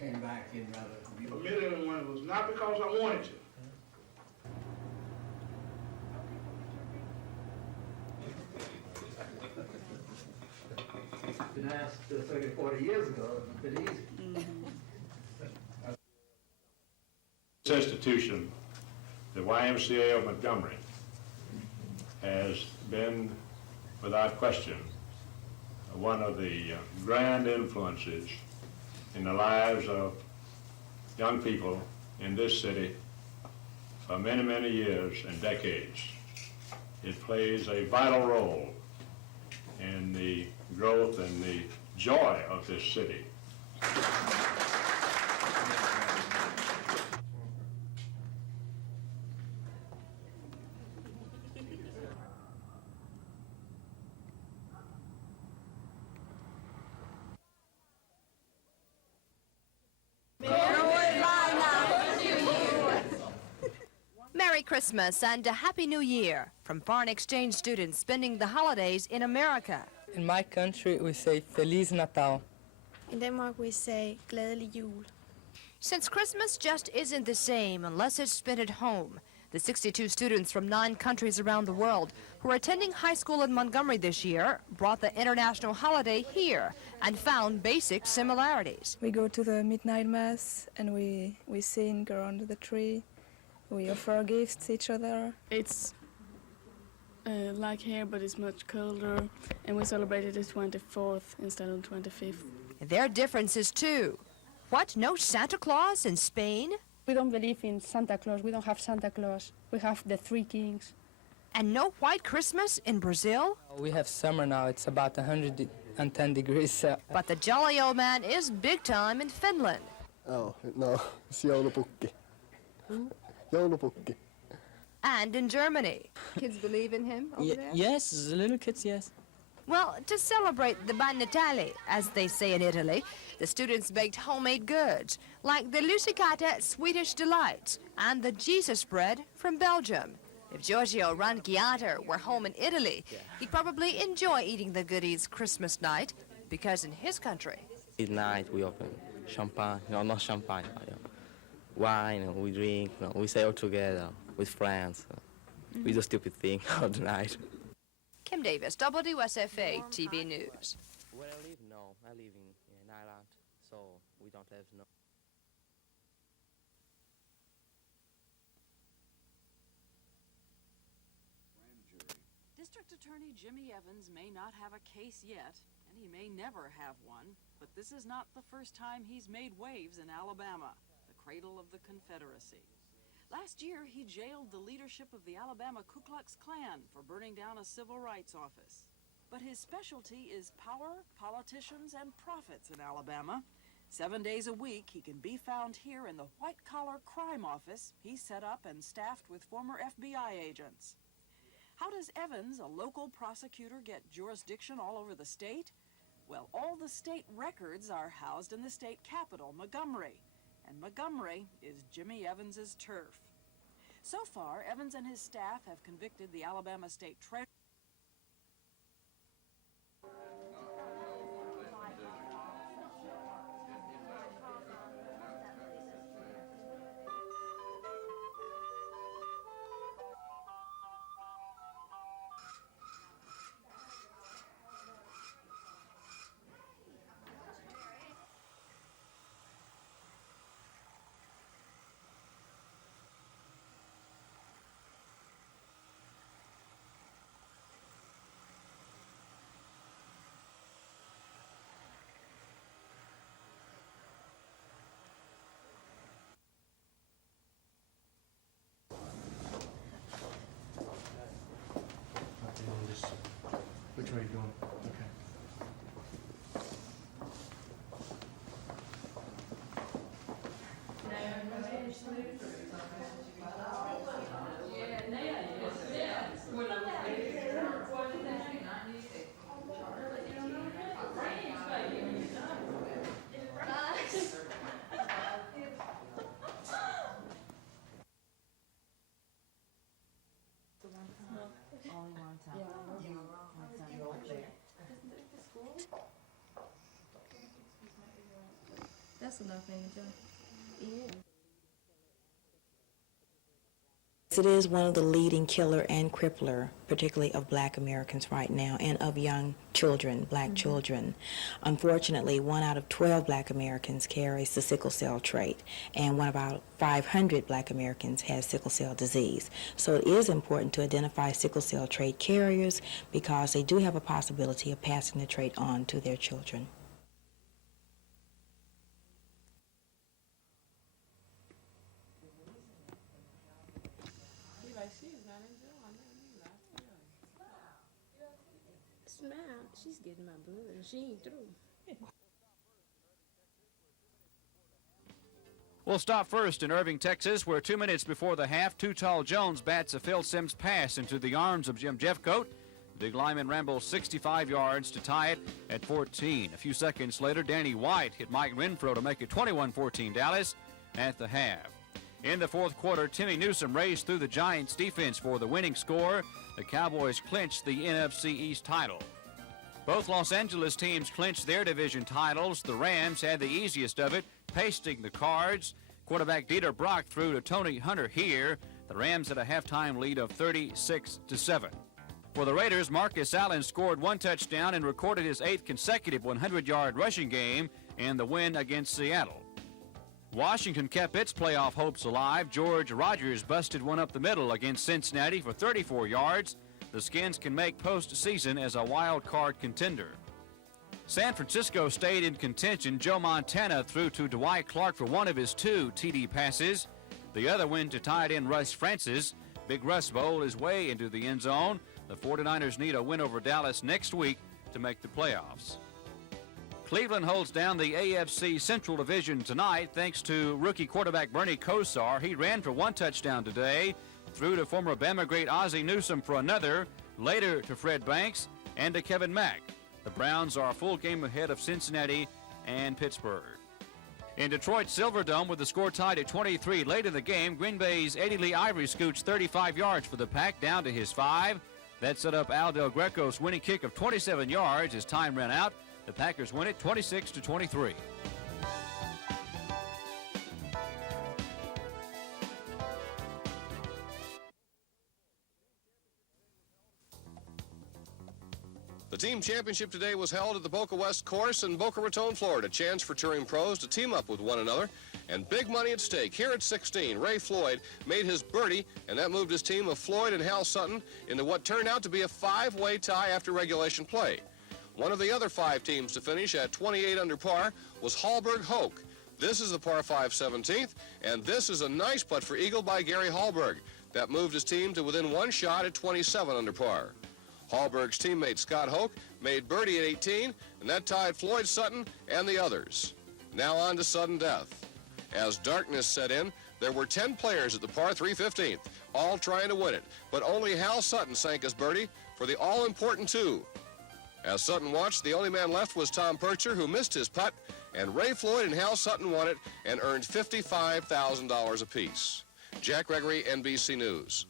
came back in rather than... Admitting when it was not because I wanted to. Been asked 30, 40 years ago, it's a bit easy. This institution, the YMCA of Montgomery, has been, without question, one of the grand influences in the lives of young people in this city for many, many years and decades. It plays a vital role in the growth and the joy of this city. Merry Christmas and a Happy New Year from foreign exchange students spending the holidays in America. In my country, we say Feliz Natal. In Denmark, we say Glædelig Jul. Since Christmas just isn't the same unless it's spent at home, the 62 students from 9 countries around the world who are attending high school in Montgomery this year brought the international holiday here and found basic similarities. We go to the midnight mass and we sing around the tree. We offer gifts to each other. It's like here, but it's much colder, and we celebrated the 24th instead of 25th. There are differences too. What, no Santa Claus in Spain? We don't believe in Santa Claus. We don't have Santa Claus. We have the Three Kings. And no white Christmas in Brazil? We have summer now. It's about 110 degrees. But the jolly old man is big time in Finland. Oh, no, it's joulupukki. Joulupukki. And in Germany. Kids believe in him over there? Yes, the little kids, yes. Well, to celebrate the Ban Natale, as they say in Italy, the students baked homemade goods, like the Lusicata Swedish Delights and the Jesus bread from Belgium. If Giorgio Ranchiater were home in Italy, he'd probably enjoy eating the goodies Christmas night, because in his country... At night we open champagne, no, not champagne, wine, we drink, we stay all together with friends. We do stupid things all the night. Kim Davis, WSFA TV News. Where I live, no. I live in Ireland, so we don't have no... District Attorney Jimmy Evans may not have a case yet, and he may never have one, but this is not the first time he's made waves in Alabama, the cradle of the Confederacy. Last year, he jailed the leadership of the Alabama Ku Klux Klan for burning down a civil rights office. But his specialty is power, politicians, and profits in Alabama. 7 days a week, he can be found here in the white-collar crime office he set up and staffed with former FBI agents. How does Evans, a local prosecutor, get jurisdiction all over the state? Well, all the state records are housed in the state capital, Montgomery. And Montgomery is Jimmy Evans's turf. So far, Evans and his staff have convicted the Alabama State Treasurer. Which way are you going? Okay. That's enough energy. Yeah. It is one of the leading killer and crippler, particularly of black Americans right now, and of young children, black children. Unfortunately, 1 out of 12 black Americans carries the sickle cell trait, and 1 about 500 black Americans has sickle cell disease. So it is important to identify sickle cell trait carriers because they do have a possibility of passing the trait on to their children. Smile. She's getting my blood and she ain't through. We'll stop first in Irving, Texas, where 2 minutes before the half, Too Tall Jones bats a Phil Simms pass into the arms of Jim Jeffcoat. The big lineman rambles 65 yards to tie it at 14. A few seconds later, Danny White hit Mike Renfro to make it 21-14 Dallas at the half. In the fourth quarter, Timmy Newsome raced through the Giants' defense for the winning score. The Cowboys clinched the NFC East title. Both Los Angeles teams clinched their division titles. The Rams had the easiest of it, pasting the Cards. Quarterback Dieter Brock threw to Tony Hunter here. The Rams had a halftime lead of 36-7. For the Raiders, Marcus Allen scored 1 touchdown and recorded his 8th consecutive 100-yard rushing game in the win against Seattle. Washington kept its playoff hopes alive. George Rogers busted one up the middle against Cincinnati for 34 yards. The Skins can make postseason as a wild card contender. San Francisco stayed in contention. Joe Montana threw to Dwight Clark for one of his 2 TD passes. The other went to tight end Russ Francis. Big Russ bowled his way into the end zone. The 49ers need a win over Dallas next week to make the playoffs. Cleveland holds down the AFC Central Division tonight thanks to rookie quarterback Bernie Kosar. He ran for 1 touchdown today, threw to former Bama great Ozzie Newsome for another, later to Fred Banks and to Kevin Mack. The Browns are a full game ahead of Cincinnati and Pittsburgh. In Detroit's Silverdome, with the score tied at 23 late in the game, Green Bay's Eddie Lee Ivory scoots 35 yards for the Pack down to his 5. That set up Al Del Greco's winning kick of 27 yards as time ran out. The Packers win it 26-23. The team championship today was held at the Boca West Course in Boca Raton, Florida. A chance for touring pros to team up with one another. And big money at stake. Here at 16, Ray Floyd made his birdie, and that moved his team of Floyd and Hal Sutton into what turned out to be a 5-way tie after regulation play. One of the other 5 teams to finish at 28 under par was Hallberg Hoke. This is the par 5 17th, and this is a nice putt for eagle by Gary Hallberg. That moved his team to within 1 shot at 27 under par. Hallberg's teammate Scott Hoke made birdie at 18, and that tied Floyd Sutton and the others. Now on to sudden death. As darkness set in, there were 10 players at the par 3 15th, all trying to win it, but only Hal Sutton sank his birdie for the all-important 2. As Sutton watched, the only man left was Tom Percher, who missed his putt, and Ray Floyd and Hal Sutton won it and earned $55,000 apiece. Jack Gregory, NBC News.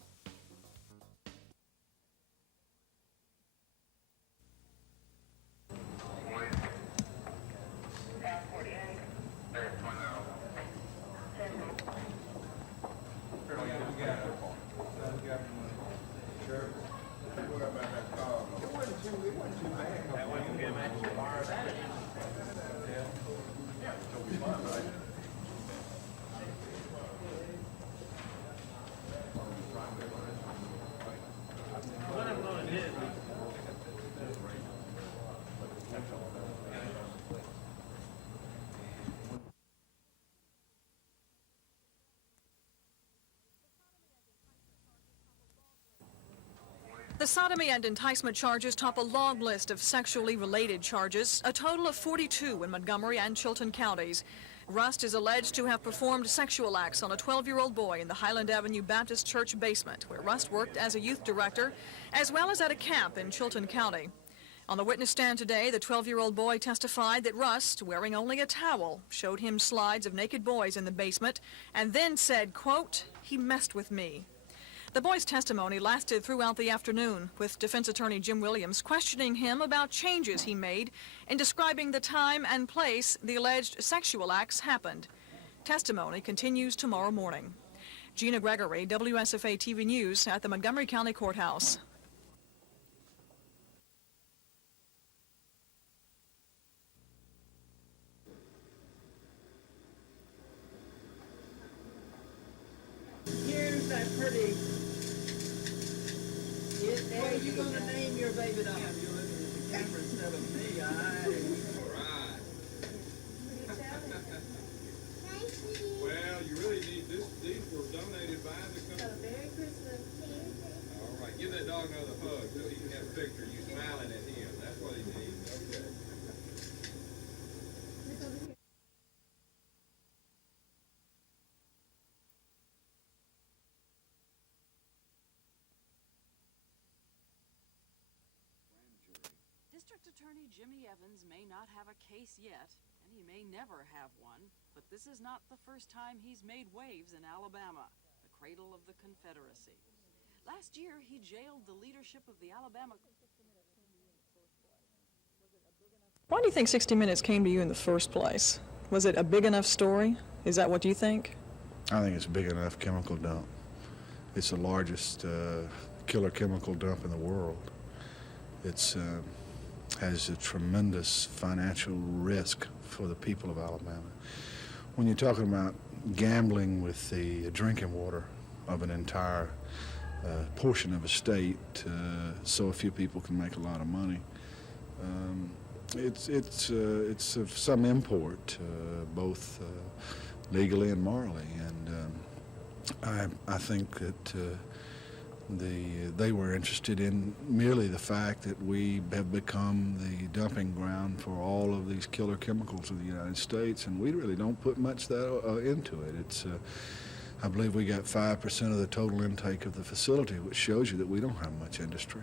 The sodomy and enticement charges top a long list of sexually related charges, a total of 42 in Montgomery and Chilton counties. Rust is alleged to have performed sexual acts on a 12-year-old boy in the Highland Avenue Baptist Church basement, where Rust worked as a youth director, as well as at a camp in Chilton County. On the witness stand today, the 12-year-old boy testified that Rust, wearing only a towel, showed him slides of naked boys in the basement and then said, quote, "He messed with me." The boy's testimony lasted throughout the afternoon, with defense attorney Jim Williams questioning him about changes he made in describing the time and place the alleged sexual acts happened. Testimony continues tomorrow morning. Gina Gregory, WSFA TV News at the Montgomery County Courthouse. Here's that pretty. What are you gonna name your baby doll? You're looking at the camera instead of me. All right. Well, you really need this. These were donated by the company. Merry Christmas. All right, give that dog another hug so he can have a picture of you smiling at him. That's what he needs. Okay. District Attorney Jimmy Evans may not have a case yet, and he may never have one, but this is not the first time he's made waves in Alabama, the cradle of the Confederacy. Last year, he jailed the leadership of the Alabama... Why do you think 60 Minutes came to you in the first place? Was it a big enough story? Is that what you think? I think it's a big enough chemical dump. It's the largest killer chemical dump in the world. It's has a tremendous financial risk for the people of Alabama. When you're talking about gambling with the drinking water of an entire portion of a state, so a few people can make a lot of money, it's of some import, both legally and morally. And I think that they were interested in merely the fact that we have become the dumping ground for all of these killer chemicals of the United States, and we really don't put much into it. It's, I believe we got 5% of the total intake of the facility, which shows you that we don't have much industry.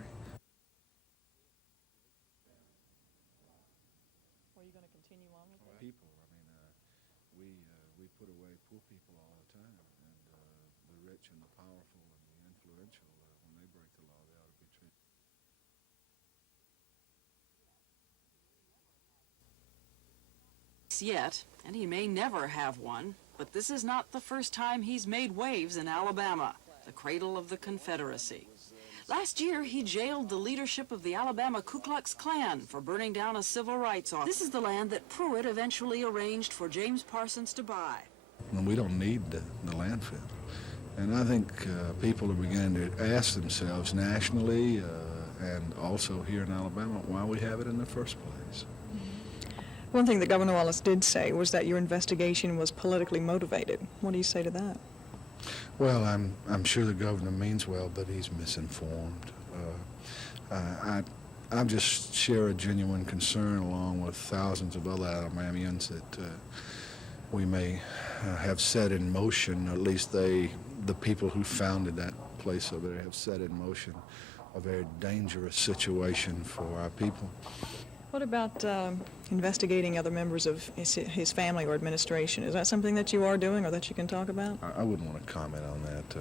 Are you going to continue on with that? People, I mean, we put away poor people all the time, and the rich and the powerful and the influential, when they break the law, they ought to be treated. Yet, and he may never have one, but this is not the first time he's made waves in Alabama, the cradle of the Confederacy. Last year, he jailed the leadership of the Alabama Ku Klux Klan for burning down a civil rights office. This is the land that Pruitt eventually arranged for James Parsons to buy. And we don't need the landfill. And I think people are beginning to ask themselves nationally and also here in Alabama why we have it in the first place. One thing that Governor Wallace did say was that your investigation was politically motivated. What do you say to that? Well, I'm sure the governor means well, but he's misinformed. I just share a genuine concern along with thousands of other Alabamians that we may have set in motion, or at least the people who founded that place over there have set in motion a very dangerous situation for our people. What about investigating other members of his family or administration? Is that something that you are doing or that you can talk about? I wouldn't want to comment on that.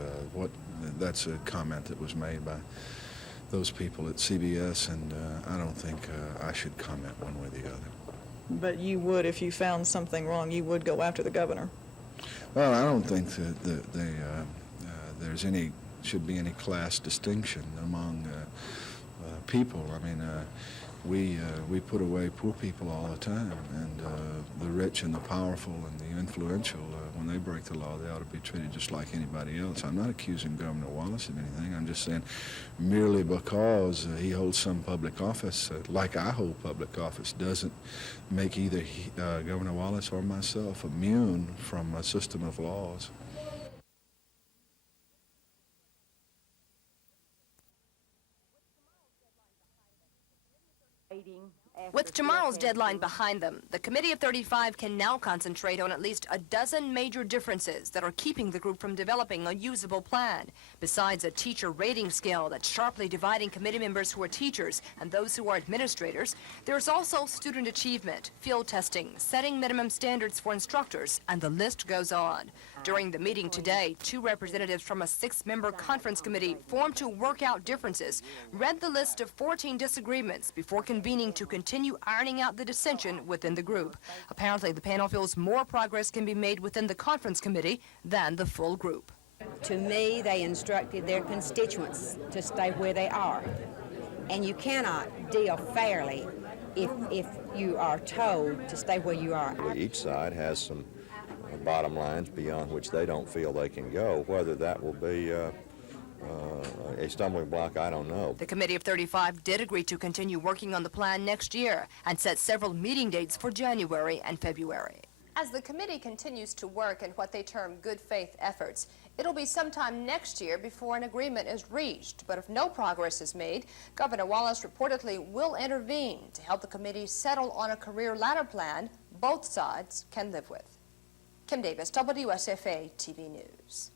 That's a comment that was made by those people at CBS, and I don't think I should comment one way or the other. But you would, if you found something wrong, you would go after the governor. Well, I don't think that there's should be any class distinction among people. I mean, we put away poor people all the time, and the rich and the powerful and the influential, when they break the law, they ought to be treated just like anybody else. I'm not accusing Governor Wallace of anything. I'm just saying merely because he holds some public office, like I hold public office, doesn't make either Governor Wallace or myself immune from a system of laws. With tomorrow's deadline behind them, the Committee of 35 can now concentrate on at least a dozen major differences that are keeping the group from developing a usable plan. Besides a teacher rating scale that's sharply dividing committee members who are teachers and those who are administrators, there's also student achievement, field testing, setting minimum standards for instructors, and the list goes on. During the meeting today, 2 representatives from a 6-member conference committee formed to work out differences, read the list of 14 disagreements before convening to continue ironing out the dissension within the group. Apparently, the panel feels more progress can be made within the conference committee than the full group. To me, they instructed their constituents to stay where they are. And you cannot deal fairly if you are told to stay where you are. Each side has some bottom lines beyond which they don't feel they can go. Whether that will be a stumbling block, I don't know. The Committee of 35 did agree to continue working on the plan next year and set several meeting dates for January and February. As the committee continues to work in what they term good faith efforts, it'll be sometime next year before an agreement is reached. But if no progress is made, Governor Wallace reportedly will intervene to help the committee settle on a career ladder plan both sides can live with. Kim Davis, WSFA TV News.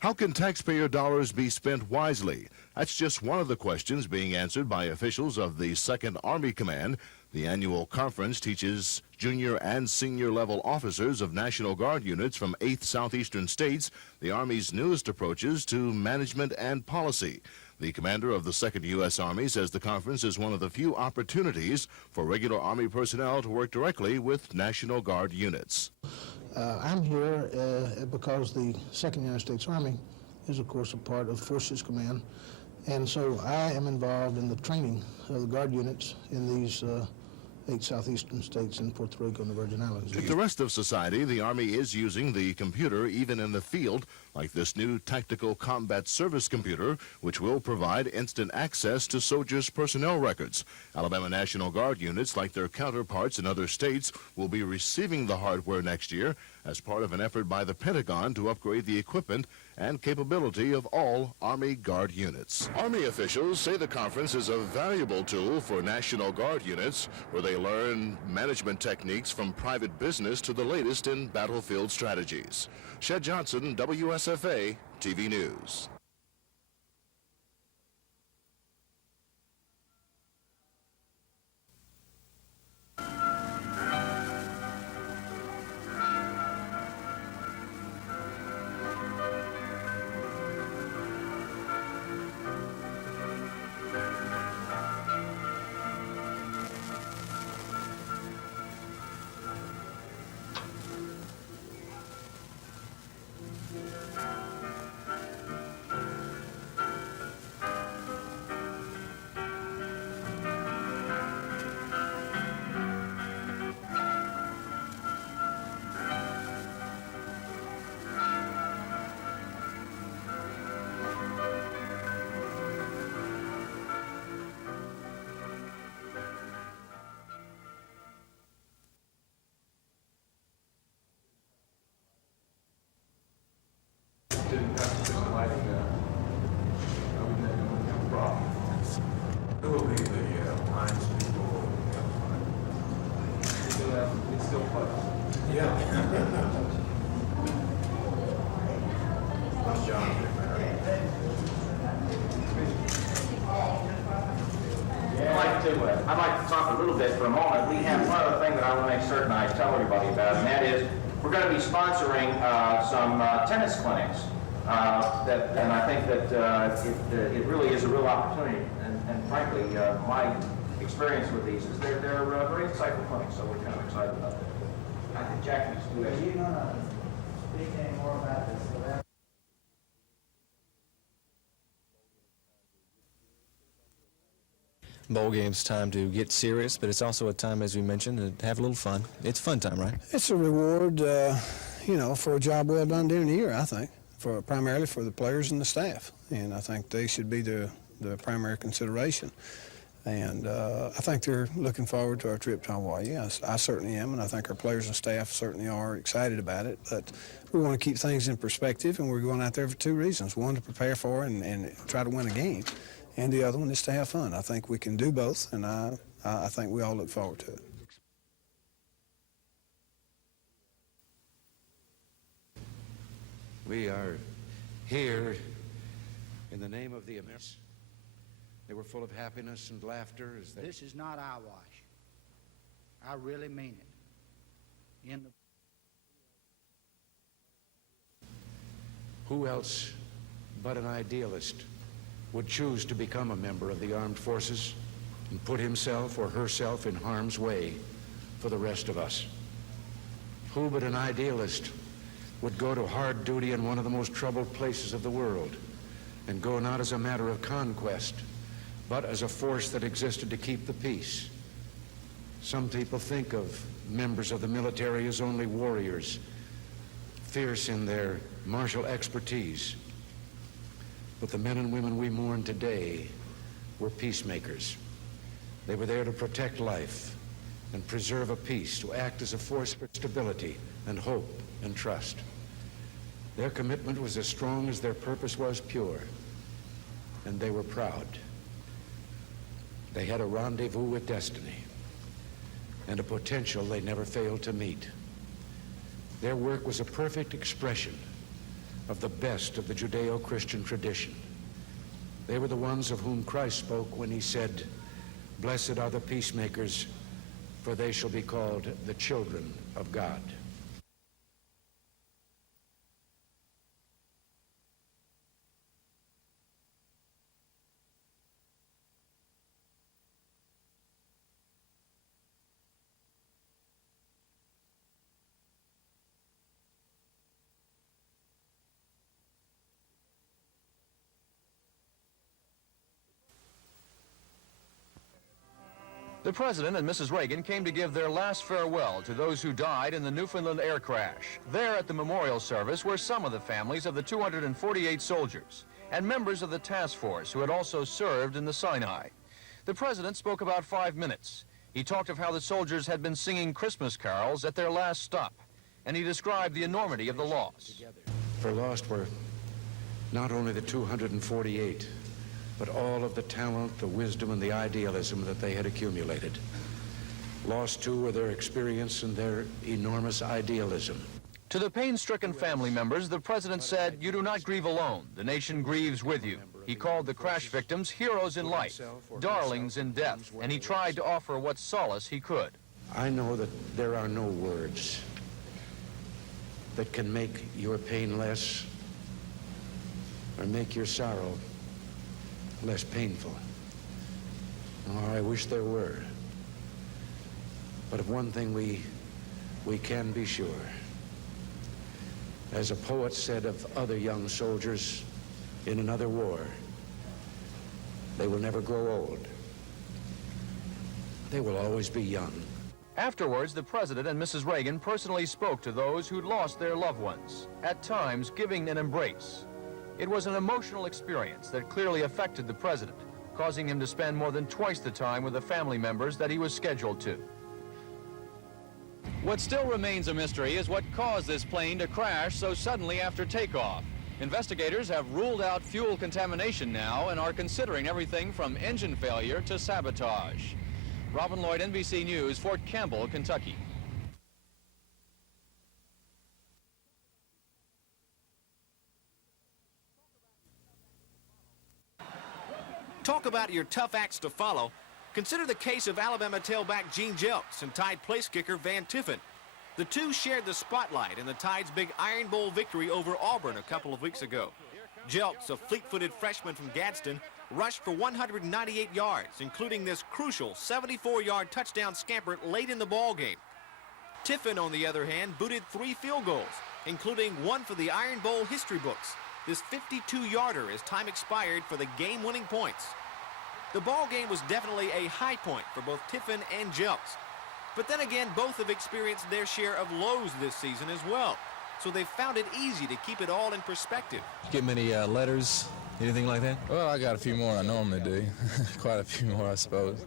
How can taxpayer dollars be spent wisely? That's just one of the questions being answered by officials of the 2nd Army Command. The annual conference teaches junior and senior level officers of National Guard units from 8 southeastern states the Army's newest approaches to management and policy. The commander of the 2nd U.S. Army says the conference is one of the few opportunities for regular Army personnel to work directly with National Guard units. I'm here because the 2nd United States Army is, of course, a part of Forces Command, and so I am involved in the training of the Guard units in these 8 southeastern states and Puerto Rico and the Virgin Islands. Like the rest of society, the Army is using the computer even in the field, like this new Tactical Combat Service computer, which will provide instant access to soldiers' personnel records. Alabama National Guard units, like their counterparts in other states, will be receiving the hardware next year as part of an effort by the Pentagon to upgrade the equipment and capability of all Army Guard units. Army officials say the conference is a valuable tool for National Guard units, where they learn management techniques from private business to the latest in battlefield strategies. Shed Johnson, WSFA TV News. I'd like to talk a little bit for a moment. We have one other thing that I want to make certain I tell everybody about, and that is we're going to be sponsoring some tennis clinics. And I think that it really is a real opportunity. And frankly, my experience with these is they're very insightful clinics, so we're kind of excited about that. I think Jackie's doing it. Are you going to speak any more about this? Bowl game's time to get serious, but it's also a time, as we mentioned, to have a little fun. It's a fun time, right? It's a reward, you know, for a job well done during the year, I think, primarily for the players and the staff. And I think they should be the primary consideration. And I think they're looking forward to our trip to Hawaii. Yes, I certainly am, and I think our players and staff certainly are excited about it. But we want to keep things in perspective, and we're going out there for two reasons. One, to prepare for and try to win a game. And the other one is to have fun. I think we can do both, and I think we all look forward to it. We are here in the name of the Americans. They were full of happiness and laughter as they... This is not eyewash. I really mean it. Who else but an idealist would choose to become a member of the armed forces and put himself or herself in harm's way for the rest of us? Who but an idealist would go to hard duty in one of the most troubled places of the world and go not as a matter of conquest, but as a force that existed to keep the peace? Some people think of members of the military as only warriors, fierce in their martial expertise. But the men and women we mourn today were peacemakers. They were there to protect life and preserve a peace, to act as a force for stability and hope and trust. Their commitment was as strong as their purpose was pure, and they were proud. They had a rendezvous with destiny and a potential they never failed to meet. Their work was a perfect expression of the best of the Judeo-Christian tradition. They were the ones of whom Christ spoke when he said, "Blessed are the peacemakers, for they shall be called the children of God." The President and Mrs. Reagan came to give their last farewell to those who died in the Newfoundland air crash. There at the memorial service were some of the families of the 248 soldiers and members of the task force who had also served in the Sinai. The President spoke about 5 minutes. He talked of how the soldiers had been singing Christmas carols at their last stop, and he described the enormity of the loss. For lost were not only the 248, but all of the talent, the wisdom, and the idealism that they had accumulated. Lost, too, were their experience and their enormous idealism. To the pain-stricken family members, the President said, "You do not grieve alone. The nation grieves with you." He called the crash victims heroes in life, darlings in death, and he tried to offer what solace he could. I know that there are no words that can make your pain less or make your sorrow less painful. Oh, I wish there were. But of one thing we can be sure. As a poet said of other young soldiers in another war, they will never grow old. They will always be young. Afterwards, the President and Mrs. Reagan personally spoke to those who'd lost their loved ones, at times giving an embrace. It was an emotional experience that clearly affected the President, causing him to spend more than twice the time with the family members that he was scheduled to. What still remains a mystery is what caused this plane to crash so suddenly after takeoff. Investigators have ruled out fuel contamination now and are considering everything from engine failure to sabotage. Robin Lloyd, NBC News, Fort Campbell, Kentucky. Talk about your tough acts to follow. Consider the case of Alabama tailback Gene Jelks and Tide place kicker Van Tiffin. The two shared the spotlight in the Tide's big Iron Bowl victory over Auburn a couple of weeks ago. Jelks, a fleet-footed freshman from Gadsden, rushed for 198 yards, including this crucial 74-yard touchdown scamper late in the ball game. Tiffin, on the other hand, booted 3 field goals, including one for the Iron Bowl history books. This 52-yarder as time expired for the game-winning points. The ball game was definitely a high point for both Tiffin and Jelks. But then again, both have experienced their share of lows this season as well. So they've found it easy to keep it all in perspective. Get many letters, anything like that? Well, I got a few more than I normally do. Quite a few more, I suppose.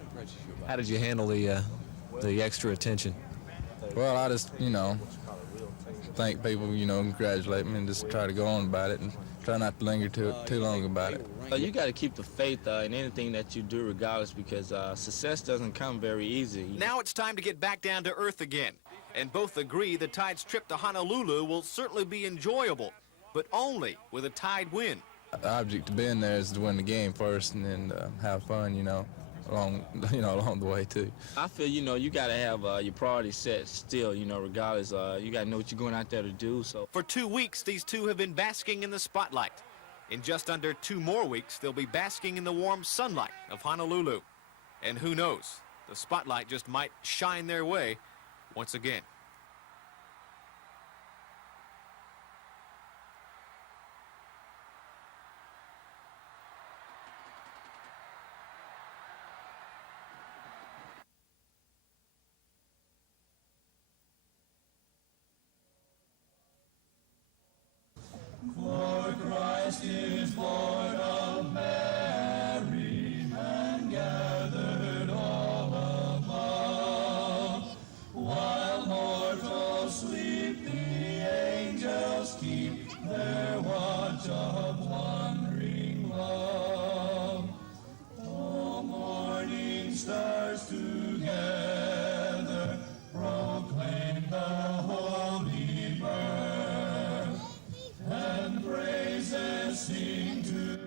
How did you handle the extra attention? Well, I just, thank people, congratulate me and just try to go on about it and try not to linger too long about it. You got to keep the faith in anything that you do regardless, because success doesn't come very easy. Now it's time to get back down to earth again. And both agree the Tide's trip to Honolulu will certainly be enjoyable, but only with a Tide win. The object of being there is to win the game first and then have fun, along the way too. I feel, you got to have your priorities set still, regardless. You got to know what you're going out there to do. So for 2 weeks, these two have been basking in the spotlight. In just under 2 more weeks, they'll be basking in the warm sunlight of Honolulu. And who knows, the spotlight just might shine their way once again. For Christ is born of Mary and gathered all above. While mortals sleep, the angels keep their watch of wondering love. Oh, morning stars together proclaim the holy birth, and praises sing to.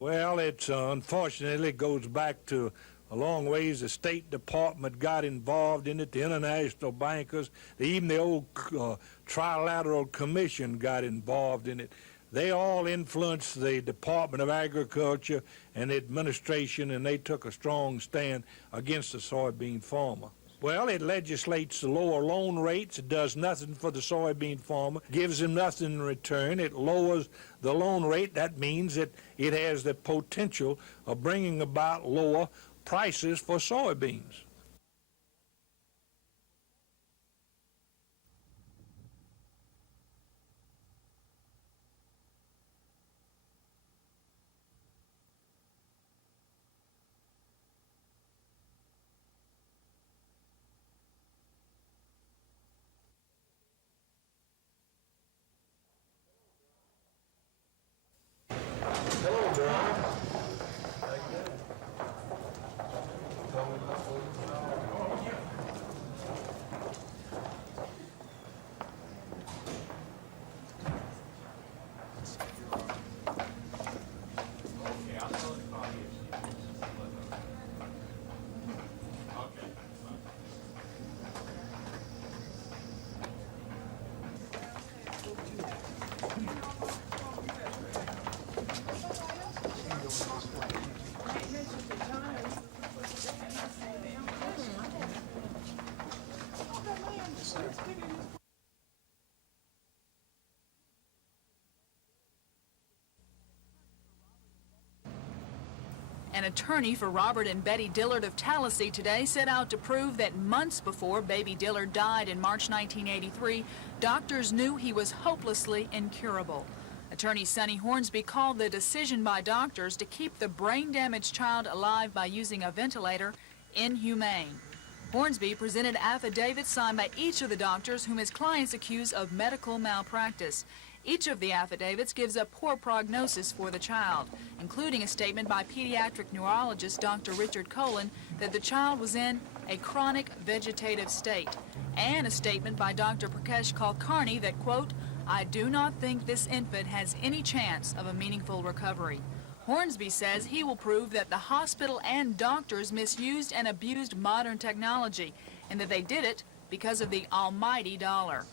Well, it's unfortunately goes back to a long ways. The State Department got involved in it, the international bankers, even the old Trilateral Commission got involved in it. They all influenced the Department of Agriculture and the administration, and they took a strong stand against the soybean farmer. Well, it legislates the lower loan rates. It does nothing for the soybean farmer, gives him nothing in return. It lowers the loan rate. That means that it has the potential of bringing about lower prices for soybeans. Hello, John. An attorney for Robert and Betty Dillard of Tallahassee today set out to prove that months before baby Dillard died in March 1983, doctors knew he was hopelessly incurable. Attorney Sonny Hornsby called the decision by doctors to keep the brain-damaged child alive by using a ventilator inhumane. Hornsby presented affidavits signed by each of the doctors whom his clients accuse of medical malpractice. Each of the affidavits gives a poor prognosis for the child, including a statement by pediatric neurologist Dr. Richard Colin that the child was in a chronic vegetative state, and a statement by Dr. Prakash Kulkarni that, quote, "I do not think this infant has any chance of a meaningful recovery." Hornsby says he will prove that the hospital and doctors misused and abused modern technology, and that they did it because of the almighty dollar.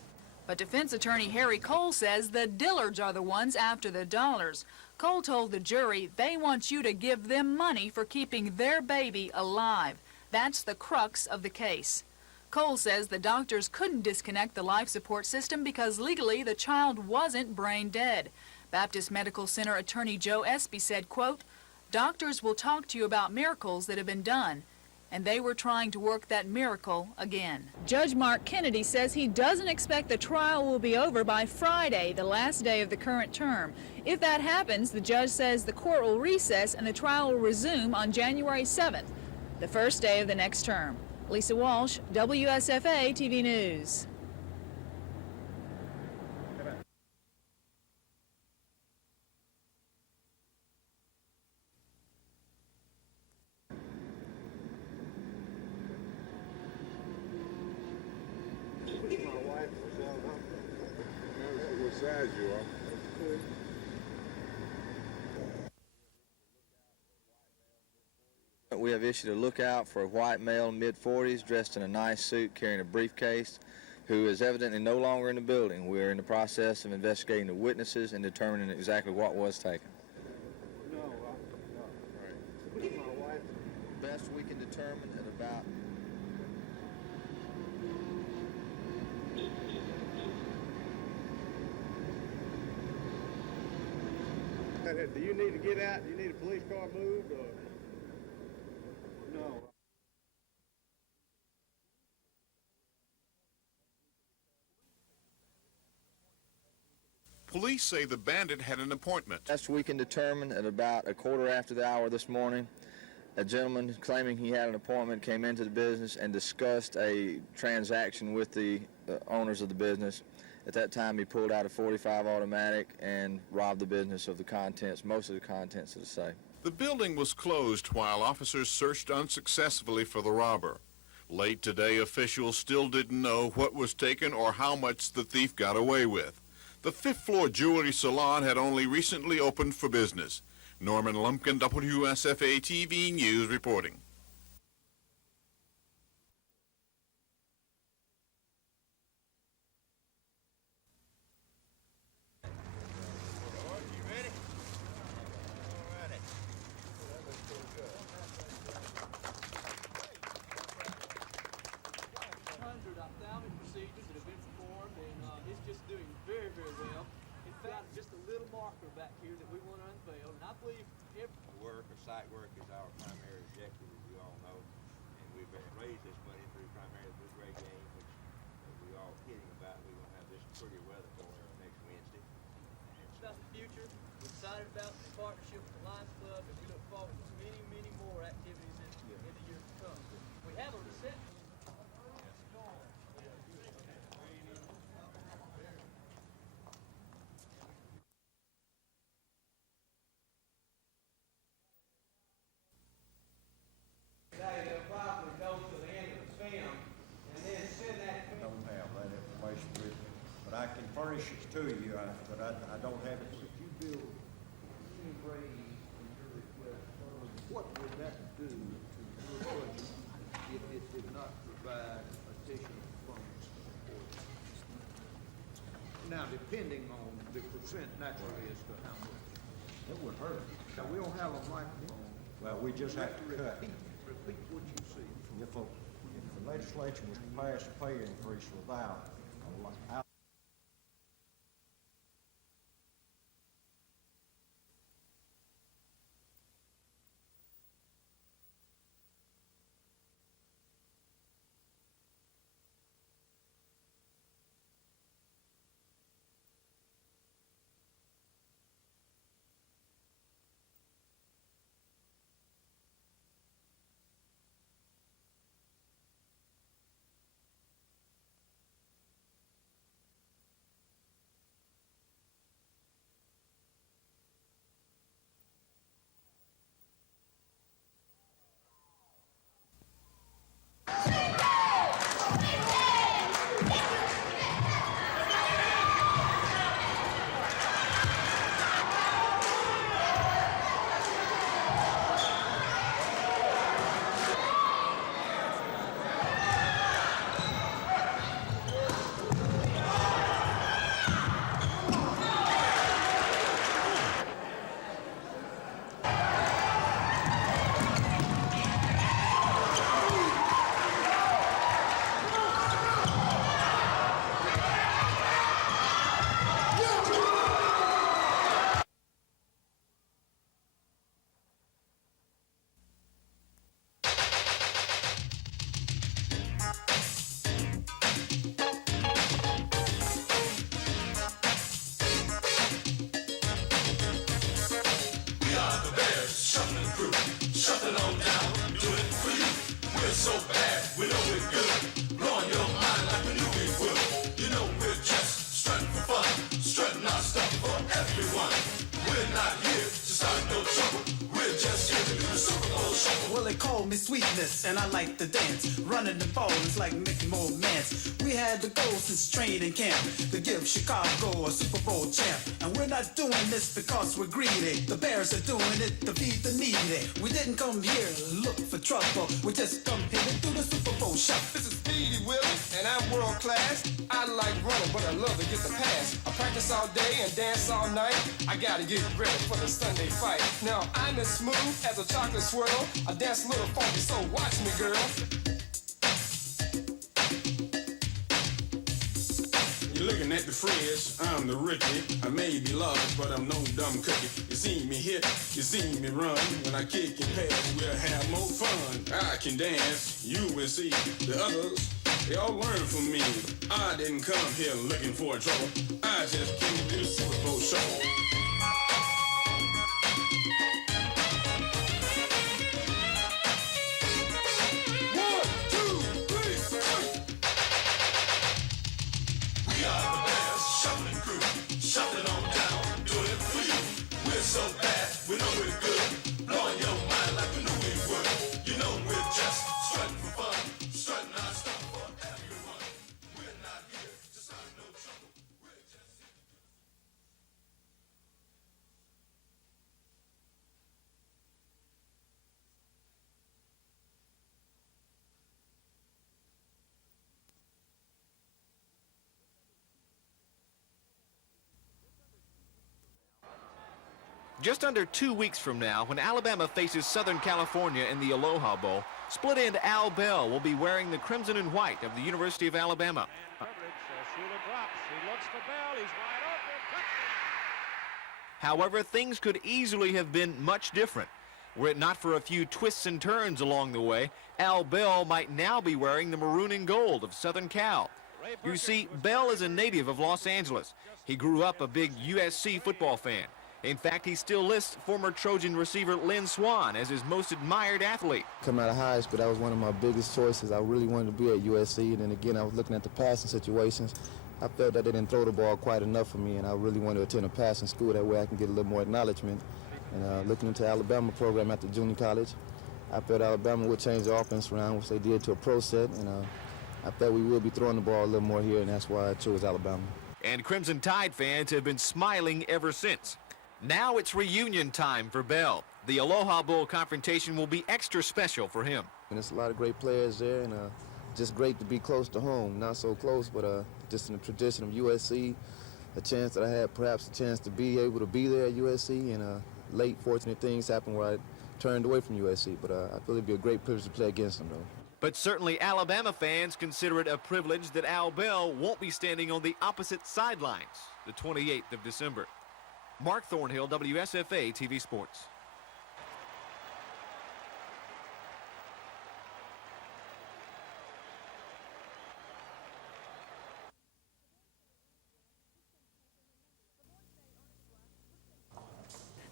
But defense attorney Harry Cole says the Dillards are the ones after the dollars. Cole told the jury they want you to give them money for keeping their baby alive. That's the crux of the case. Cole says the doctors couldn't disconnect the life support system because legally the child wasn't brain dead. Baptist Medical Center attorney Joe Espy said, quote, "Doctors will talk to you about miracles that have been done, and they were trying to work that miracle again." Judge Mark Kennedy says he doesn't expect the trial will be over by Friday, the last day of the current term. If that happens, the judge says the court will recess and the trial will resume on January 7th, the first day of the next term. Lisa Walsh, WSFA TV News. Size you are. We have issued a lookout for a white male in mid-40s dressed in a nice suit carrying a briefcase who is evidently no longer in the building. We are in the process of investigating the witnesses and determining exactly what was taken. No, right. My wife. Best we can determine at about... Do you need to get out? Do you need a police car moved or? No. Police say the bandit had an appointment. Best we can determine at about a quarter after the hour this morning, a gentleman claiming he had an appointment came into the business and discussed a transaction with the owners of the business. At that time, he pulled out a .45 automatic and robbed the business of the contents, most of the contents of the safe. The building was closed while officers searched unsuccessfully for the robber. Late today, officials still didn't know what was taken or how much the thief got away with. The fifth-floor jewelry salon had only recently opened for business. Norman Lumpkin, WSFA TV News reporting. Site work is our primary objective, as you all know, and we've raised this money through primarily the Blue Gray game, which we all kidding about. We're going to have this pretty weather for next Wednesday. About the future, we're excited about the partnership with the Lions Club, and we look forward to many, many more activities in the years to come. We have a reception. Furnish it to you, but I don't have it. If you build any grade in your request, what would that do to your budget if it did not provide additional funds for it? Now, depending on the percent naturally as to how much. It would hurt. Now, we don't have a microphone. Well, we just have to cut. Repeat what you see. If the legislature was to pass a pay increase without me sweetness, and I like to dance. Running the ball is like making more mans. We had the goal since training camp to give Chicago a Super Bowl champ. And we're not doing this because we're greedy. The Bears are doing it to feed the needy. We didn't come here to look for trouble. We just come here to do the Super Bowl shot. This is Speedy Willie, and I'm world class. I like running, but I love to get the pass. I practice all day and dance all night. I gotta get ready for the Sunday fight. Now I'm as smooth as a chocolate swirl. I dance a little funky, so watch me, girl. You're looking at the Frizz, I'm the rookie. I may be large, but I'm no dumb cookie. You see me hit, you see me run. When I kick and pass, we'll have more fun. I can dance, you will see. The others, they all learn from me. I didn't come here looking for trouble. I just came to do the Super Bowl show. Just under 2 weeks from now, when Alabama faces Southern California in the Aloha Bowl, split end Al Bell will be wearing the crimson and white of the University of Alabama. However, things could easily have been much different. Were it not for a few twists and turns along the way, Al Bell might now be wearing the maroon and gold of Southern Cal. You see, Bell is a native of Los Angeles. He grew up a big USC football fan. In fact, he still lists former Trojan receiver Lynn Swann as his most admired athlete. Coming out of high school, that was one of my biggest choices. I really wanted to be at USC, and then again, I was looking at the passing situations. I felt that they didn't throw the ball quite enough for me, and I really wanted to attend a passing school. That way I can get a little more acknowledgement. And looking into the Alabama program at the junior college, I felt Alabama would change the offense around, which they did to a pro set, and I thought we would be throwing the ball a little more here, and that's why I chose Alabama. And Crimson Tide fans have been smiling ever since. Now it's reunion time for Bell. The Aloha Bowl confrontation will be extra special for him. And there's a lot of great players there, and just great to be close to home. Not so close, but just in the tradition of USC, a chance that I had perhaps a chance to be able to be there at USC, and late fortunate things happened where I turned away from USC, but I feel it'd be a great privilege to play against them, though. But certainly Alabama fans consider it a privilege that Al Bell won't be standing on the opposite sidelines the 28th of December. Mark Thornhill, WSFA TV Sports.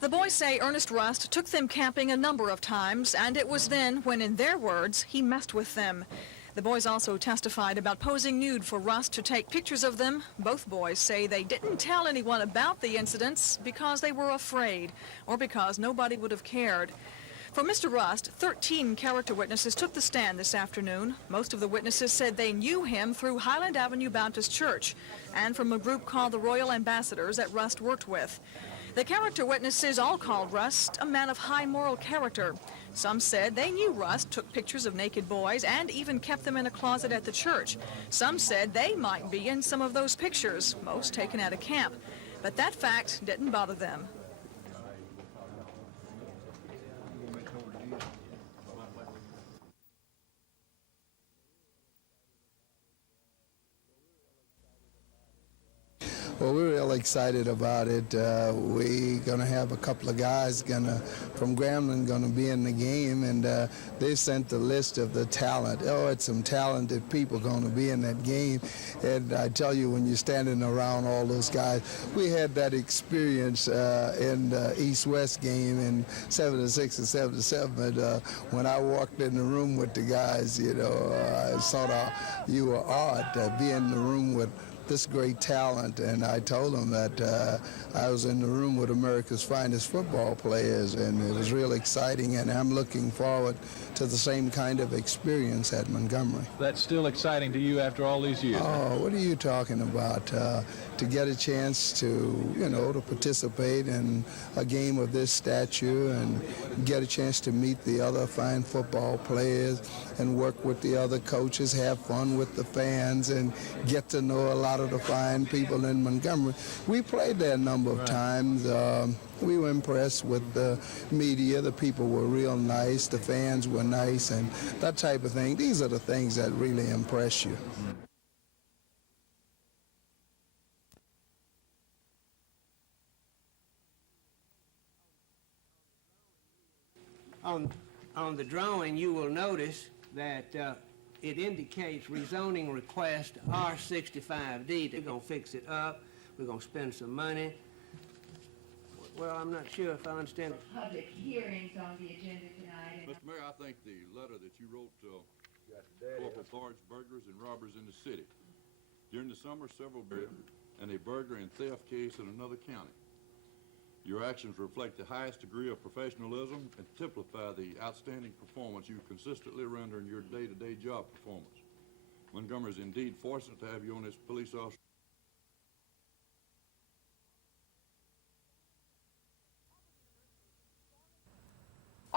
The boys say Ernest Rust took them camping a number of times, and it was then when, in their words, he messed with them. The boys also testified about posing nude for Rust to take pictures of them. Both boys say they didn't tell anyone about the incidents because they were afraid or because nobody would have cared. For Mr. Rust, 13 character witnesses took the stand this afternoon. Most of the witnesses said they knew him through Highland Avenue Baptist Church and from a group called the Royal Ambassadors that Rust worked with. The character witnesses all called Rust a man of high moral character. Some said they knew Rust took pictures of naked boys and even kept them in a closet at the church. Some said they might be in some of those pictures, most taken at a camp. But that fact didn't bother them. Well, we're real excited about it. We're going to have a couple of guys from Grambling going to be in the game, and they sent the list of the talent. Oh, it's some talented people going to be in that game. And I tell you, when you're standing around all those guys, we had that experience in the East-West game in 76 and 77. But when I walked in the room with the guys, you know, I thought you were odd to be in the room with this great talent, and I told him that I was in the room with America's finest football players, and it was real exciting, and I'm looking forward to the same kind of experience at Montgomery. That's still exciting to you after all these years? Oh, what are you talking about? To get a chance to, to participate in a game of this stature and get a chance to meet the other fine football players and work with the other coaches, have fun with the fans, and get to know a lot of the fine people in Montgomery. We played there a number of times. We were impressed with the media. The people were real nice. The fans were nice, and that type of thing. These are the things that really impress you. On the drawing, you will notice that it indicates rezoning request R65D. They're going to fix it up. We're going to spend some money. Well, I'm not sure if I understand. Public hearings on the agenda tonight. Mr. Mayor, I think the letter that you wrote to Corporal Forge burglars and robbers in the city. During the summer, several and a burglary and theft case in another county. Your actions reflect the highest degree of professionalism and typify the outstanding performance you consistently render in your day-to-day job performance. Montgomery is indeed fortunate to have you on as police officer.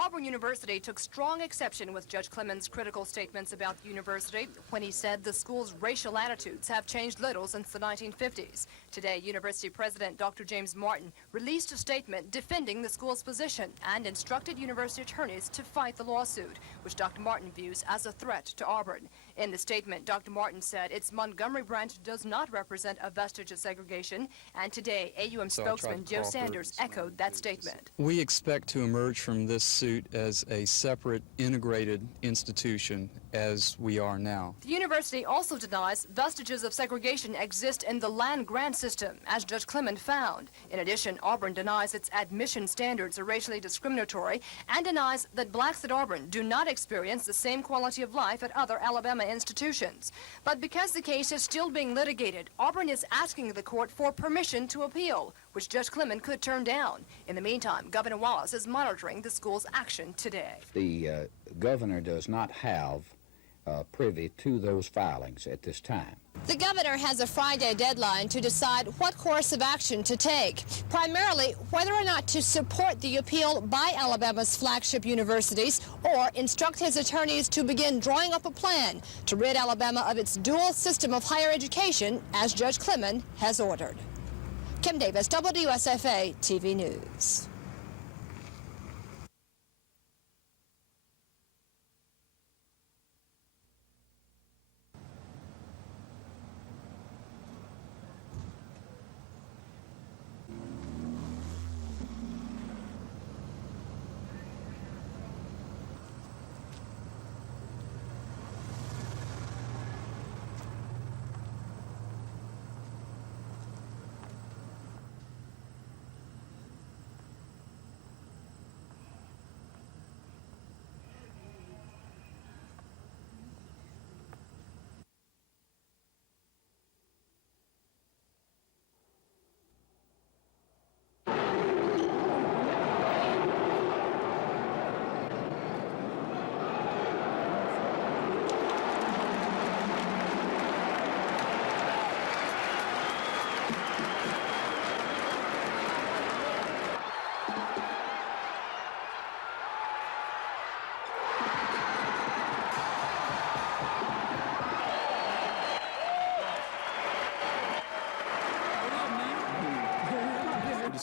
Auburn University took strong exception with Judge Clemens' critical statements about the university when he said the school's racial attitudes have changed little since the 1950s. Today, University President Dr. James Martin released a statement defending the school's position and instructed university attorneys to fight the lawsuit, which Dr. Martin views as a threat to Auburn. In the statement, Dr. Martin said its Montgomery branch does not represent a vestige of segregation, and today, AUM spokesman Joe Sanders echoed that statement. We expect to emerge from this suit as a separate, integrated institution as we are now. The university also denies vestiges of segregation exist in the land grant system, as Judge Clement found. In addition, Auburn denies its admission standards are racially discriminatory and denies that blacks at Auburn do not experience the same quality of life at other Alabama institutions. But because the case is still being litigated, Auburn is asking the court for permission to appeal, which Judge Clement could turn down. In the meantime, Governor Wallace is monitoring the school's action today. The governor does not have privy to those filings at this time. The governor has a Friday deadline to decide what course of action to take, primarily whether or not to support the appeal by Alabama's flagship universities or instruct his attorneys to begin drawing up a plan to rid Alabama of its dual system of higher education, as Judge Clement has ordered. Kim Davis, WSFA TV News.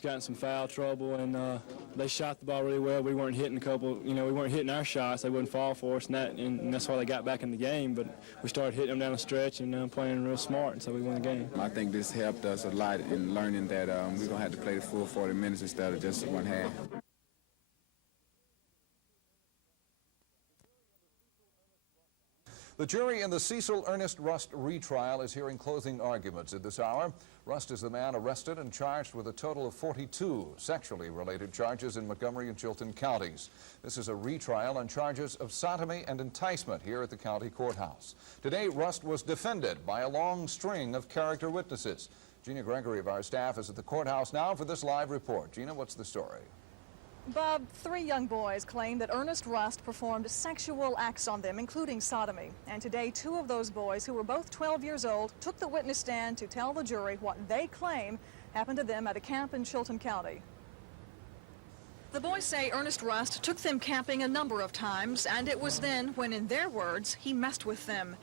Got in some foul trouble, and they shot the ball really well. We weren't hitting we weren't hitting our shots. They wouldn't fall for us, and that's why they got back in the game. But we started hitting them down the stretch and playing real smart, and so we won the game. I think this helped us a lot in learning that we're going to have to play the full 40 minutes instead of just one half. The jury in the Cecil Ernest Rust retrial is hearing closing arguments at this hour. Rust is the man arrested and charged with a total of 42 sexually related charges in Montgomery and Chilton counties. This is a retrial on charges of sodomy and enticement here at the county courthouse. Today, Rust was defended by a long string of character witnesses. Gina Gregory of our staff is at the courthouse now for this live report. Gina, what's the story? Bob, 3 young boys claim that Ernest Rust performed sexual acts on them, including sodomy. And today, 2 of those boys, who were both 12 years old, took the witness stand to tell the jury what they claim happened to them at a camp in Chilton County. The boys say Ernest Rust took them camping a number of times, and it was then when, in their words, he messed with them.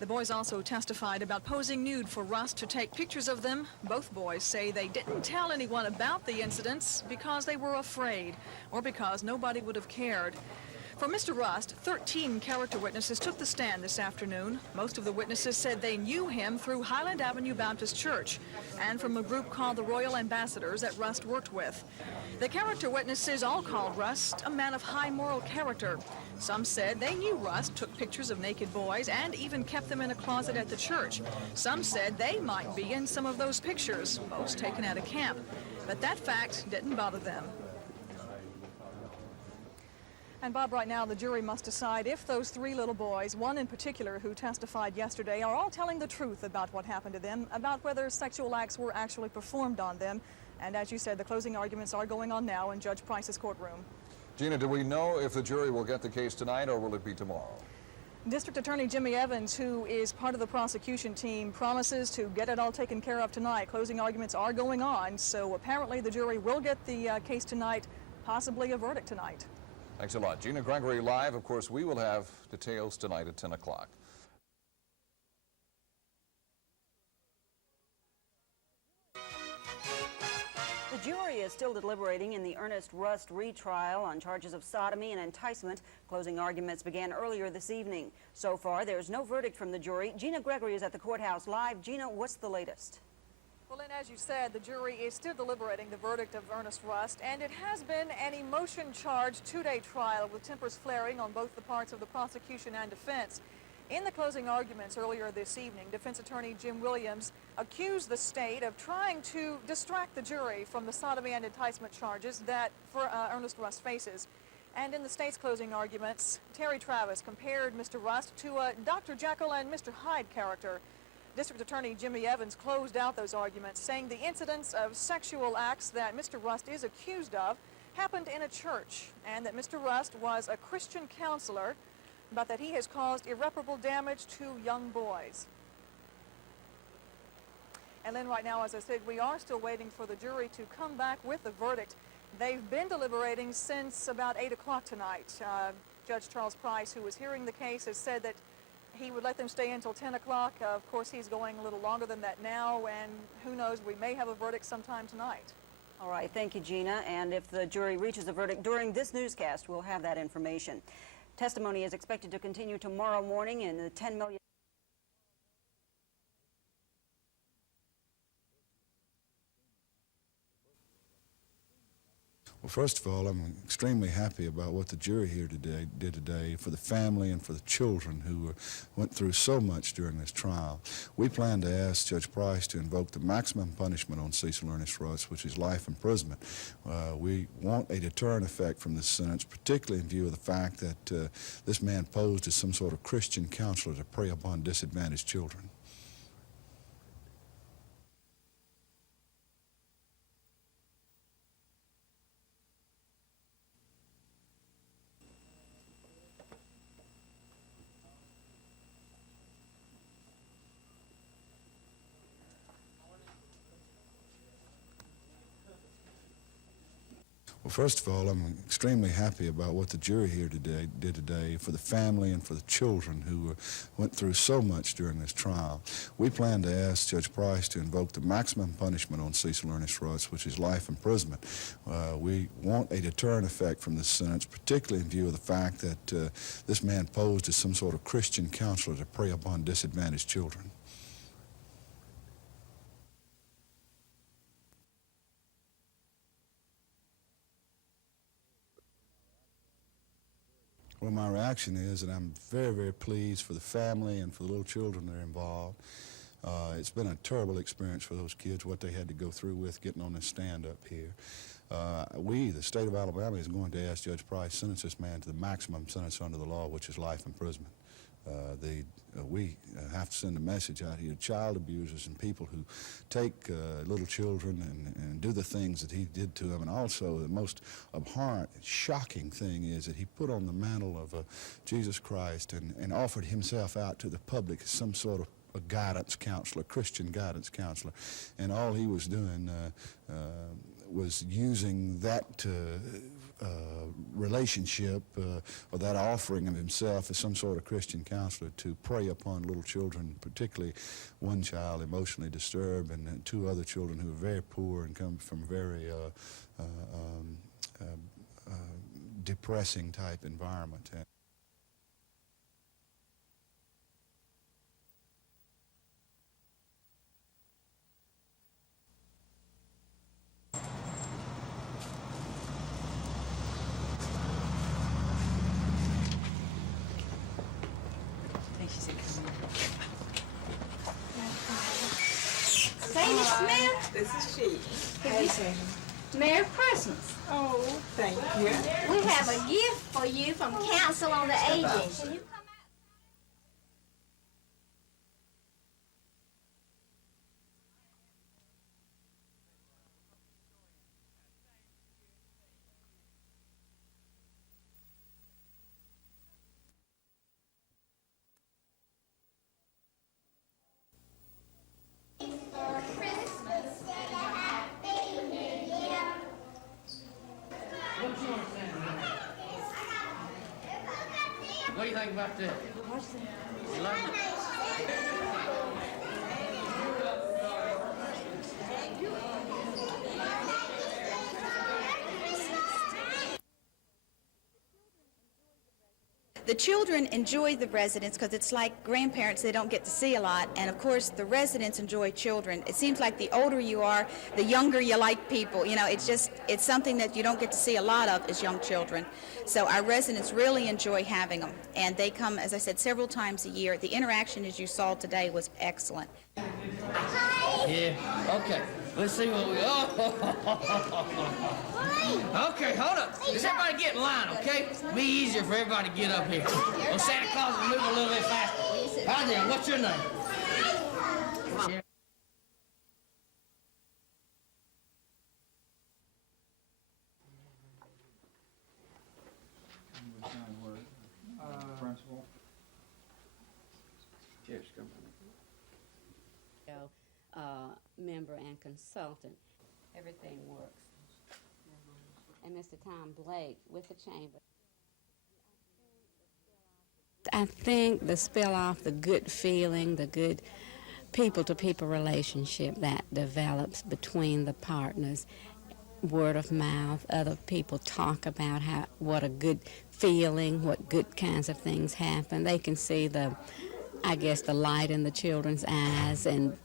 The boys also testified about posing nude for Rust to take pictures of them. Both boys say they didn't tell anyone about the incidents because they were afraid or because nobody would have cared. For Mr. Rust, 13 character witnesses took the stand this afternoon. Most of the witnesses said they knew him through Highland Avenue Baptist Church and from a group called the Royal Ambassadors that Rust worked with. The character witnesses all called Rust a man of high moral character. Some said they knew Rust took pictures of naked boys and even kept them in a closet at the church. Some said they might be in some of those pictures, most taken at a camp. But that fact didn't bother them. And Bob, right now the jury must decide if those 3 little boys, one in particular who testified yesterday, are all telling the truth about what happened to them, about whether sexual acts were actually performed on them. And as you said, the closing arguments are going on now in Judge Price's courtroom. Gina, do we know if the jury will get the case tonight or will it be tomorrow? District Attorney Jimmy Evans, who is part of the prosecution team, promises to get it all taken care of tonight. Closing arguments are going on, so apparently the jury will get the case tonight, possibly a verdict tonight. Thanks a lot. Gina Gregory live. Of course, we will have details tonight at 10 o'clock. The jury is still deliberating in the Ernest Rust retrial on charges of sodomy and enticement. Closing arguments began earlier this evening. So far, there's no verdict from the jury. Gina Gregory is at the courthouse live. Gina, what's the latest? Well, Lynn, as you said, the jury is still deliberating the verdict of Ernest Rust, and it has been an emotion-charged 2-day trial with tempers flaring on both the parts of the prosecution and defense. In the closing arguments earlier this evening, defense attorney Jim Williams accused the state of trying to distract the jury from the sodomy and enticement charges that Ernest Rust faces. And in the state's closing arguments, Terry Travis compared Mr. Rust to a Dr. Jekyll and Mr. Hyde character. District Attorney Jimmy Evans closed out those arguments, saying the incidents of sexual acts that Mr. Rust is accused of happened in a church, and that Mr. Rust was a Christian counselor, but that he has caused irreparable damage to young boys. And then right now, as I said, we are still waiting for the jury to come back with a verdict. They've been deliberating since about 8 o'clock tonight. Judge Charles Price, who was hearing the case, has said that he would let them stay until 10 o'clock. Of course, he's going a little longer than that now, and who knows, we may have a verdict sometime tonight. All right, thank you, Gina. And if the jury reaches a verdict during this newscast, we'll have that information. Testimony is expected to continue tomorrow morning in the 10 million. Well, first of all, I'm extremely happy about what the jury here did today for the family and for the children who went through so much during this trial. We plan to ask Judge Price to invoke the maximum punishment on Cecil Ernest Rust, which is life imprisonment. We want a deterrent effect from this sentence, particularly in view of the fact that this man posed as some sort of Christian counselor to prey upon disadvantaged children. Well, first of all, I'm extremely happy about what the jury here did today for the family and for the children who went through so much during this trial. We plan to ask Judge Price to invoke the maximum punishment on Cecil Ernest Rust, which is life imprisonment. We want a deterrent effect from this sentence, particularly in view of the fact that this man posed as some sort of Christian counselor to prey upon disadvantaged children. Well, my reaction is that I'm very, very pleased for the family and for the little children that are involved. It's been a terrible experience for those kids, what they had to go through with getting on this stand up here. We, the state of Alabama, is going to ask Judge Price to sentence this man to the maximum sentence under the law, which is life imprisonment. We have to send a message out here to child abusers and people who take little children and do the things that he did to them. And also, the most abhorrent, shocking thing is that he put on the mantle of Jesus Christ and offered himself out to the public as some sort of a guidance counselor, Christian guidance counselor. And all he was doing was using that relationship or that offering of himself as some sort of Christian counselor to prey upon little children, particularly one child emotionally disturbed and two other children who are very poor and come from very depressing type environment. Sadie Smith? This is she. Hey, Sadie. Merry Christmas. Oh, thank you. We have a gift for you from Council on the Aging. What do you think about that? You like it? The children enjoy the residents because it's like grandparents they don't get to see a lot, and of course the residents enjoy children. It seems like the older you are, the younger you like people. You know, it's something that you don't get to see a lot of as young children. So our residents really enjoy having them, and they come, as I said, several times a year. The interaction, as you saw today, was excellent. Yeah, okay. Let's see what we... Okay, hold up. Does everybody get in line, okay? Be easier for everybody to get up here. Well, Santa Claus will move a little bit faster. Hi there, what's your name? Principal. Cheers, come Member and consultant. Everything works. And Mr. Tom Blake with the chamber. I think the spill off, the good feeling, the good people-to-people relationship that develops between the partners, word of mouth, other people talk about what a good feeling, what good kinds of things happen. They can see the light in the children's eyes, and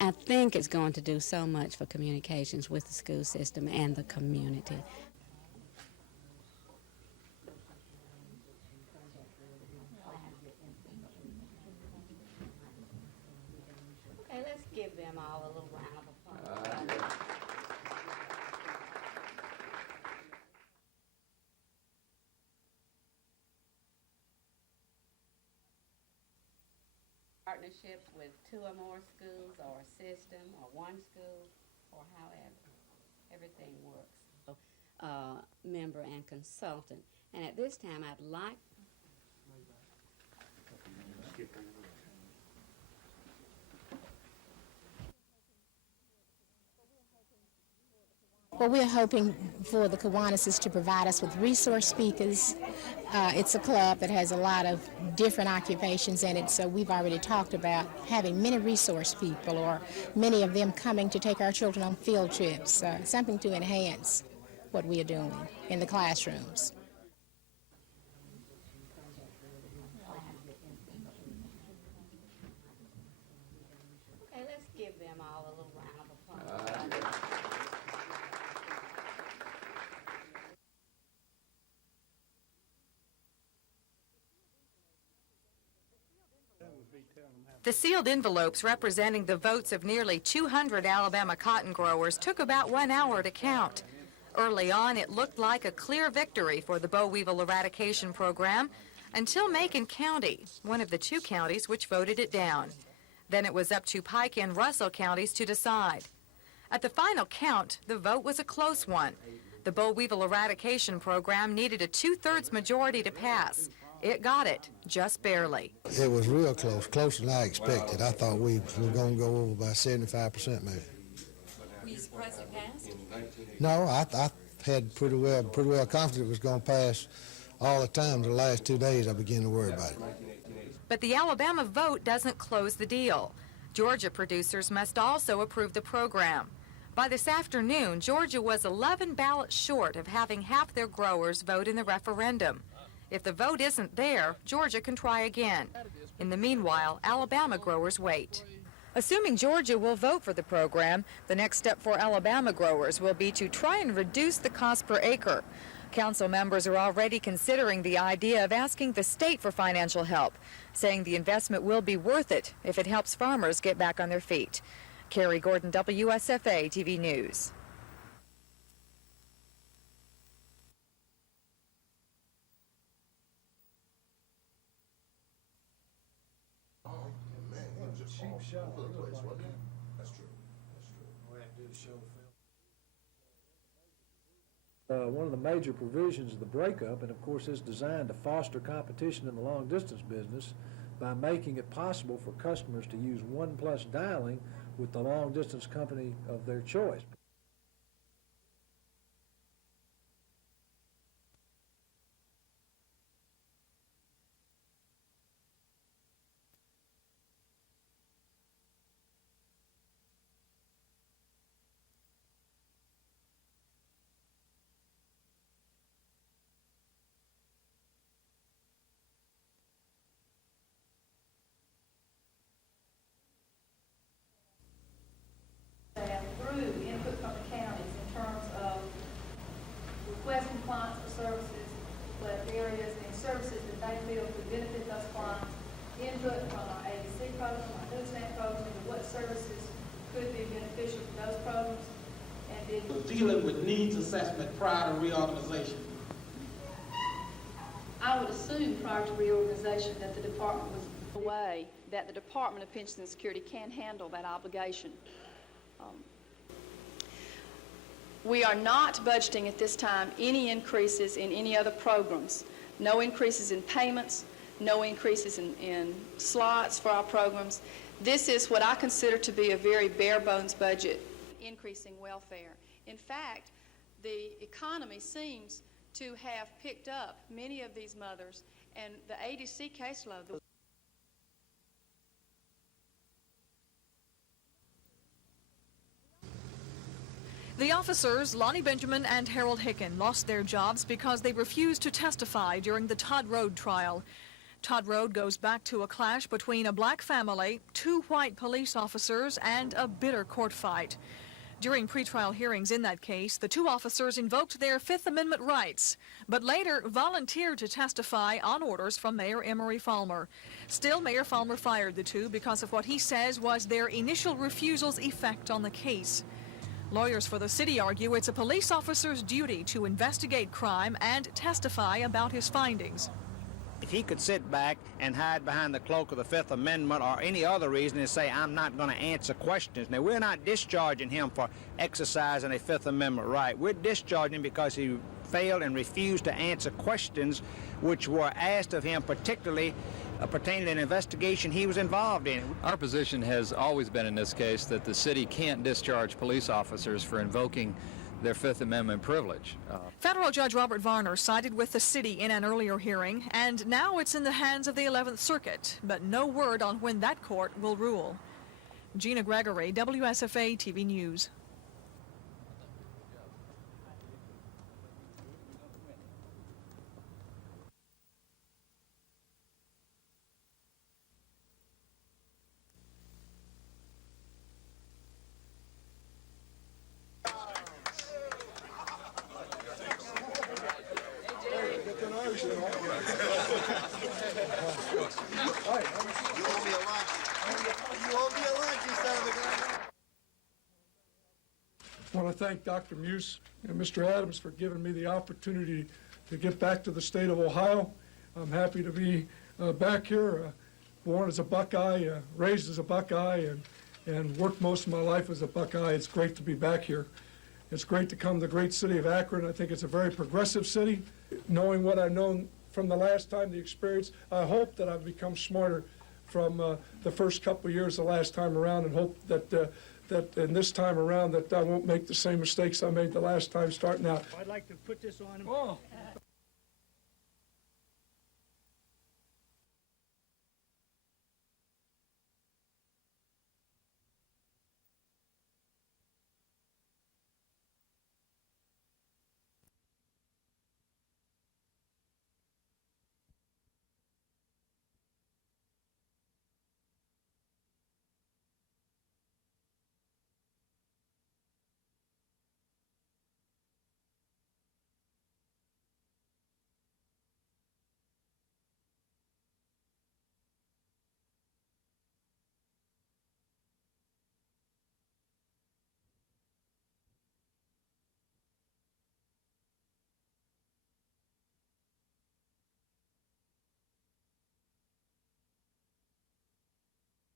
I think it's going to do so much for communications with the school system and the community. Okay, let's give them all a little round of applause. Partnerships with 2 or more schools or a system or one school or however. Everything works. Member and consultant. And at this time I'd like Well, we're hoping for the Kiwanis to provide us with resource speakers. It's a club that has a lot of different occupations in it, so we've already talked about having many resource people or many of them coming to take our children on field trips, something to enhance what we are doing in the classrooms. Okay, let's give them all a little round of applause. The sealed envelopes representing the votes of nearly 200 Alabama cotton growers took about 1 hour to count. Early on, it looked like a clear victory for the boll weevil eradication program until Macon County, one of the 2 counties which voted it down. Then it was up to Pike and Russell counties to decide. At the final count, the vote was a close one. The boll weevil eradication program needed a 2/3 majority to pass. It got it, just barely. It was real close, closer than I expected. I thought we were going to go over by 75% maybe. Were you surprised it passed? No, I had pretty well confident it was going to pass all the time. The last 2 days I began to worry about it. But the Alabama vote doesn't close the deal. Georgia producers must also approve the program. By this afternoon, Georgia was 11 ballots short of having half their growers vote in the referendum. If the vote isn't there, Georgia can try again. In the meanwhile, Alabama growers wait. Assuming Georgia will vote for the program, the next step for Alabama growers will be to try and reduce the cost per acre. Council members are already considering the idea of asking the state for financial help, saying the investment will be worth it if it helps farmers get back on their feet. Carrie Gordon, WSFA TV News. One of the major provisions of the breakup, and of course it's designed to foster competition in the long-distance business by making it possible for customers to use 1+ dialing with the long-distance company of their choice. Through input from the counties in terms of requesting clients for services, what areas and services that they feel could benefit those clients, input from our ABC program, our food stamp program, and what services could be beneficial to those programs. And then dealing with needs assessment prior to reorganization. I would assume prior to reorganization that the department was away, that the Department of Pension and Security can handle that obligation. We are not budgeting at this time any increases in any other programs. No increases in payments, no increases in slots for our programs. This is what I consider to be a very bare bones budget. Increasing welfare. In fact, the economy seems to have picked up many of these mothers, and the ADC caseload. The officers, Lonnie Benjamin and Harold Hicken, lost their jobs because they refused to testify during the Todd Road trial. Todd Road goes back to a clash between a black family, 2 white police officers, and a bitter court fight. During pretrial hearings in that case, the 2 officers invoked their Fifth Amendment rights, but later volunteered to testify on orders from Mayor Emery Falmer. Still, Mayor Falmer fired the 2 because of what he says was their initial refusals' effect on the case. Lawyers for the city argue it's a police officer's duty to investigate crime and testify about his findings. If he could sit back and hide behind the cloak of the Fifth Amendment or any other reason and say, I'm not going to answer questions. Now, we're not discharging him for exercising a Fifth Amendment right. We're discharging him because he failed and refused to answer questions which were asked of him, particularly pertaining to an investigation he was involved in. Our position has always been in this case that the city can't discharge police officers for invoking their Fifth Amendment privilege. Federal Judge Robert Varner sided with the city in an earlier hearing, and now it's in the hands of the 11th Circuit, but no word on when that court will rule. Gina Gregory, WSFA TV News. You owe me a lunch. I want to thank Dr. Muse and Mr. Adams for giving me the opportunity to get back to the state of Ohio. I'm happy to be back here, born as a Buckeye, raised as a Buckeye, and worked most of my life as a Buckeye. It's great to be back here. It's great to come to the great city of Akron. I think it's a very progressive city. Knowing what I've known from the last time, the experience, I hope that I've become smarter from the first couple of years the last time around, and hope that that in this time around that I won't make the same mistakes I made the last time starting out. I'd like to put this on him. Oh.